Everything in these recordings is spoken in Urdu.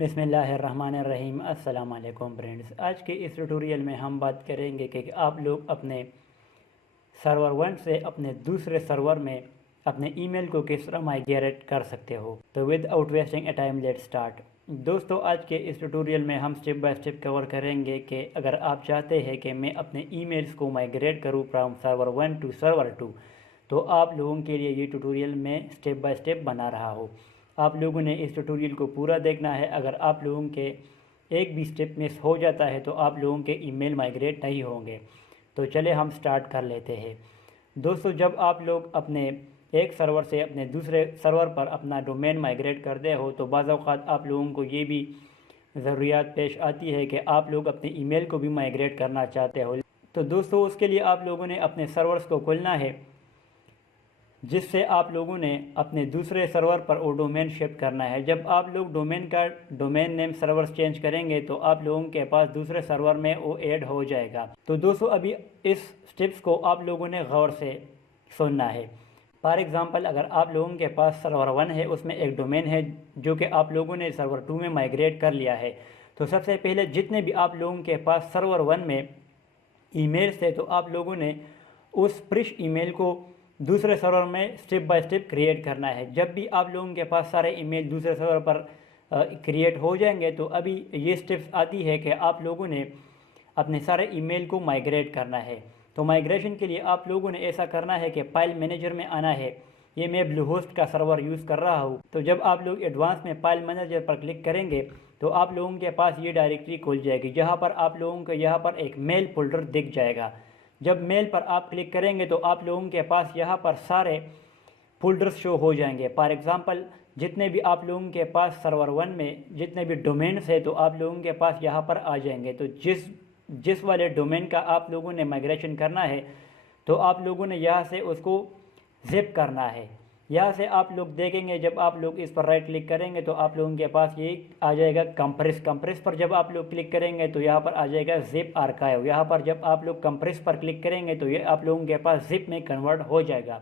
بسم اللہ الرحمن الرحیم۔ السلام علیکم فرینڈز، آج کے اس ٹیوٹوریل میں ہم بات کریں گے کہ آپ لوگ اپنے سرور 1 سے اپنے دوسرے سرور میں اپنے ای میل کو کس طرح مائگریٹ کر سکتے ہو۔ تو without wasting a time let start. دوستو، آج کے اس ٹیوٹوریل میں ہم سٹیپ بائی سٹیپ کور کریں گے کہ اگر آپ چاہتے ہیں کہ میں اپنے ای میلز کو مائگریٹ کروں فرام سرور 1 ٹو سرور 2، تو آپ لوگوں کے لیے یہ ٹیوٹوریل میں سٹیپ بائی سٹیپ بنا رہا ہوں۔ آپ لوگوں نے اس ٹیوٹوریل کو پورا دیکھنا ہے۔ اگر آپ لوگوں کے ایک بھی سٹیپ مس ہو جاتا ہے تو آپ لوگوں کے ای میل مائگریٹ نہیں ہوں گے۔ تو چلے ہم سٹارٹ کر لیتے ہیں۔ دوستو، جب آپ لوگ اپنے ایک سرور سے اپنے دوسرے سرور پر اپنا ڈومین مائگریٹ کرتے ہو تو بعض اوقات آپ لوگوں کو یہ بھی ضروریات پیش آتی ہے کہ آپ لوگ اپنے ای میل کو بھی مائگریٹ کرنا چاہتے ہو۔ تو دوستو، اس کے لیے آپ لوگوں نے اپنے سرورز کو کھولنا ہے، جس سے آپ لوگوں نے اپنے دوسرے سرور پر وہ ڈومین شفٹ کرنا ہے۔ جب آپ لوگ ڈومین نیم سرور چینج کریں گے تو آپ لوگوں کے پاس دوسرے سرور میں وہ ایڈ ہو جائے گا۔ تو دوستو، ابھی اس سٹیپس کو آپ لوگوں نے غور سے سننا ہے۔ فار ایگزامپل، اگر آپ لوگوں کے پاس سرور 1 ہے، اس میں ایک ڈومین ہے جو کہ آپ لوگوں نے سرور 2 میں مائگریٹ کر لیا ہے، تو سب سے پہلے جتنے بھی آپ لوگوں کے پاس سرور 1 میں ای میلز تھے تو آپ لوگوں نے اس فریش ای میل کو دوسرے سرور میں سٹیپ بائی سٹیپ کریٹ کرنا ہے۔ جب بھی آپ لوگوں کے پاس سارے ای میل دوسرے سرور پر کریٹ ہو جائیں گے تو ابھی یہ سٹیپس آتی ہے کہ آپ لوگوں نے اپنے سارے ای میل کو مائگریٹ کرنا ہے۔ تو مائگریشن کے لیے آپ لوگوں نے ایسا کرنا ہے کہ فائل مینیجر میں آنا ہے۔ یہ میں بلو ہوسٹ کا سرور یوز کر رہا ہوں، تو جب آپ لوگ ایڈوانس میں فائل مینیجر پر کلک کریں گے تو آپ لوگوں کے پاس یہ ڈائریکٹری کھل جائے گی، جہاں پر آپ لوگوں کو یہاں پر ایک میل فولڈر دکھ جائے گا۔ جب میل پر آپ کلک کریں گے تو آپ لوگوں کے پاس یہاں پر سارے فولڈرز شو ہو جائیں گے۔ فار ایگزامپل، جتنے بھی آپ لوگوں کے پاس سرور 1 میں جتنے بھی ڈومینز ہیں تو آپ لوگوں کے پاس یہاں پر آ جائیں گے۔ تو جس والے ڈومین کا آپ لوگوں نے مائگریشن کرنا ہے تو آپ لوگوں نے یہاں سے اس کو زپ کرنا ہے۔ یہاں سے آپ لوگ دیکھیں گے، جب آپ لوگ اس پر رائٹ کلک کریں گے تو آپ لوگوں کے پاس یہ آ جائے گا کمپریس پر جب آپ لوگ کلک کریں گے تو یہاں پر آ جائے گا زپ آرکائیو۔ یہاں پر جب آپ لوگ کمپریس پر کلک کریں گے تو یہ آپ لوگوں کے پاس زپ میں کنورٹ ہو جائے گا۔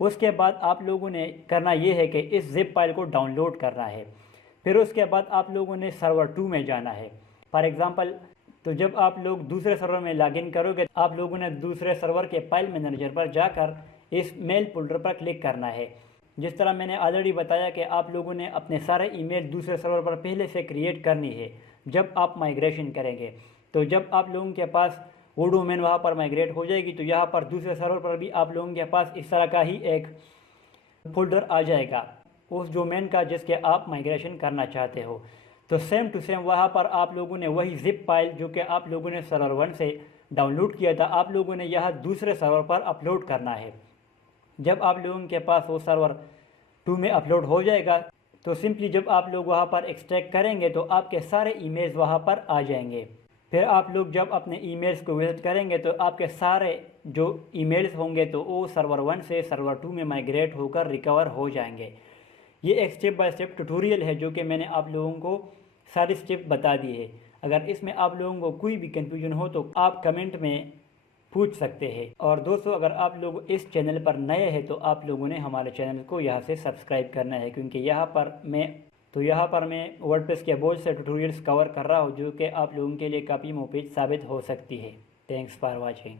اس کے بعد آپ لوگوں نے کرنا یہ ہے کہ اس زپ فائل کو ڈاؤن لوڈ کرنا ہے۔ پھر اس کے بعد آپ لوگوں نے سرور 2 میں جانا ہے۔ فار ایگزامپل، تو جب آپ لوگ دوسرے سرور میں لاگ ان کرو گے آپ لوگوں نے دوسرے سرور کے فائل مینیجر پر جا کر اس میل فولڈر پر کلک کرنا ہے۔ جس طرح میں نے آلریڈی بتایا کہ آپ لوگوں نے اپنے سارے ای میل دوسرے سرور پر پہلے سے کریٹ کرنی ہے جب آپ مائگریشن کریں گے۔ تو جب آپ لوگوں کے پاس وہ ڈومین وہاں پر مائگریٹ ہو جائے گی تو یہاں پر دوسرے سرور پر بھی آپ لوگوں کے پاس اس طرح کا ہی ایک فولڈر آ جائے گا اس ڈومین کا جس کے آپ مائگریشن کرنا چاہتے ہو۔ تو سیم ٹو سیم وہاں پر آپ لوگوں نے وہی زپ فائل جو کہ آپ لوگوں نے سرور 1 سے ڈاؤن لوڈ کیا تھا آپ لوگوں نے یہاں دوسرے سرور پر اپلوڈ کرنا ہے۔ جب آپ لوگوں کے پاس وہ سرور 2 میں اپلوڈ ہو جائے گا تو سمپلی جب آپ لوگ وہاں پر ایکسٹریکٹ کریں گے تو آپ کے سارے ای میلز وہاں پر آ جائیں گے۔ پھر آپ لوگ جب اپنے ای میلز کو وزٹ کریں گے تو آپ کے سارے جو ای میلز ہوں گے تو وہ سرور 1 سے سرور 2 میں مائگریٹ ہو کر ریکور ہو جائیں گے۔ یہ ایک سٹیپ بائی سٹیپ ٹیوٹوریل ہے جو کہ میں نے آپ لوگوں کو ساری سٹیپ بتا دی ہے۔ اگر اس میں آپ لوگوں کو کوئی بھی کنفیوژن ہو تو آپ کمنٹ میں پوچھ سکتے ہیں۔ اور دوستو، اگر آپ لوگ اس چینل پر نئے ہیں تو آپ لوگوں نے ہمارے چینل کو یہاں سے سبسکرائب کرنا ہے، کیونکہ یہاں پر میں ورڈپریس کے بہت سے ٹیوٹوریلز کور کر رہا ہوں جو کہ آپ لوگوں کے لیے کافی مفید ثابت ہو سکتی ہے۔ Thanks for watching.